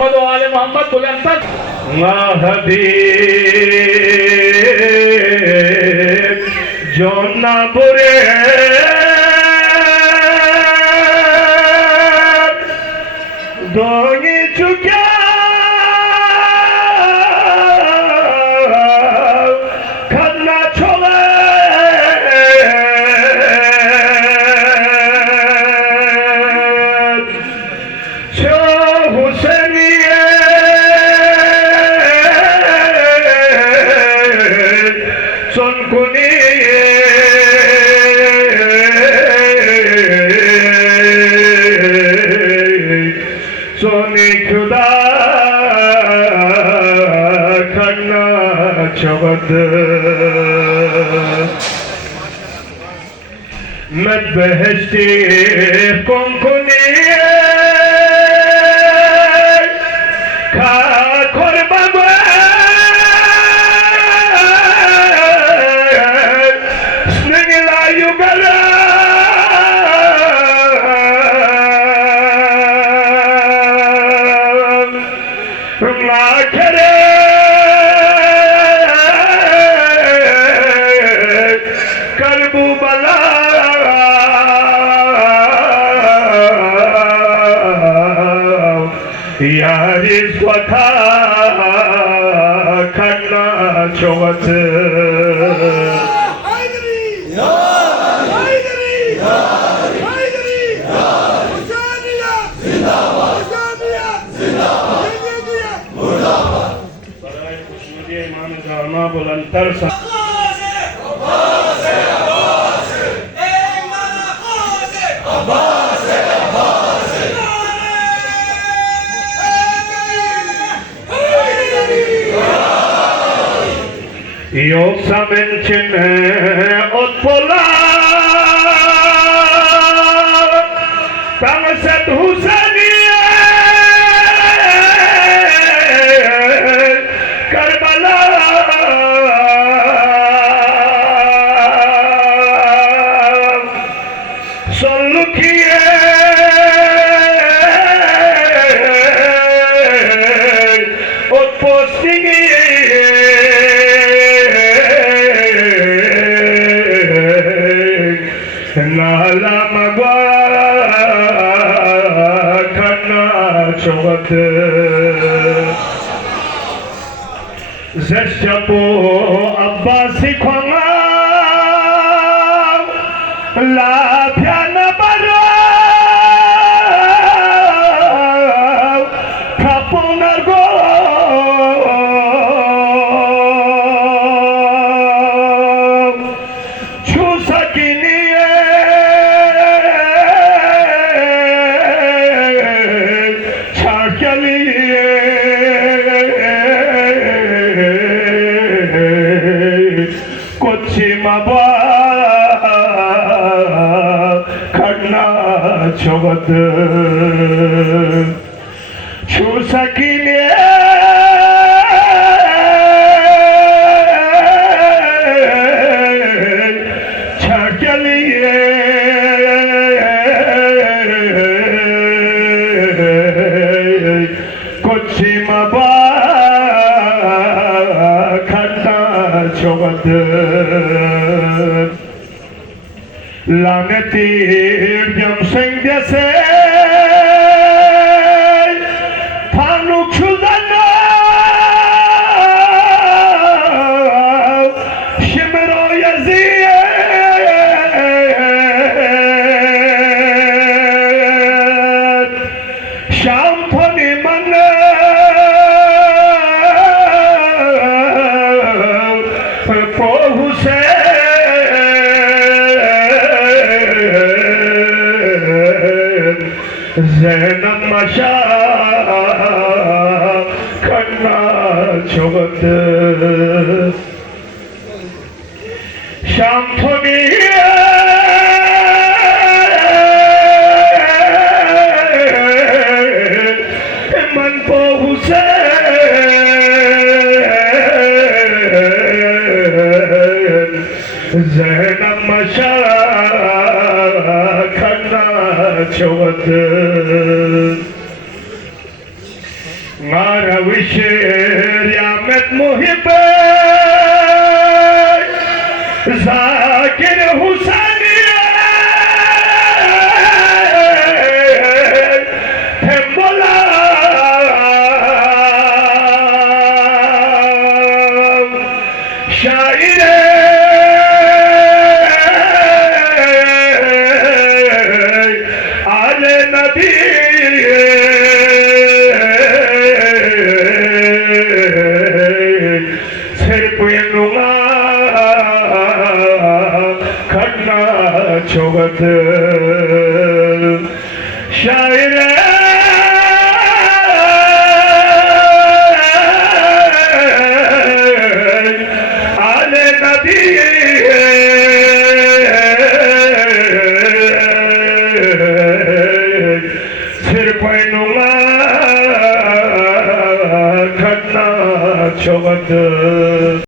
মোহাম্মদ ও আলে মোহাম্মদ বলেন তার মাহদি জন্নাপুরে দোনি চুকা খান্না চলে হুসেনিয়ে সনকুনি सोनी खुदा खन्ना चवद मत बहस्ती कुंकुनी खा खोर बाबा स्निगला युगला करे करबू बला यारी स्वथा खन्ना चौथ बुलंदर io samencine otpola tamasat husaniye karbala solukhiye otpostingiye नाला मगवा खन्ना चौथ जशपो अब्बासी ख्वांगा लाफ्या न बरो खापुनर गो छू सकिनी माबा खन्ना चौथ छू सकिने छाकलिए कुछ माबा खन्ना चौथ लानती जम सिंह जैसे फानुक सुदाना शिमरो यज़ीए शाम फनी मन पोहु से ज़ैनब मशा खन्ना चौथ शाम थोड़ी मन पोहु से ज़ैनब मशा खन्ना चौथ ngara wisher yamet muhibbe zakir husaniye tembola şaire ale nabi serpuenunga kanna çogat şaire ale nabi serpuenunga kanna çogat